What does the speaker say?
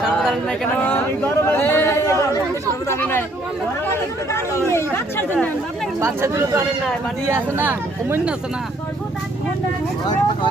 সর্বদানি নাই কেন সর্বদানি নাই বাচ্চা বাচ্চাগুলো তো অনেক নাই বাড়ি আছে না অমন্য আছে না।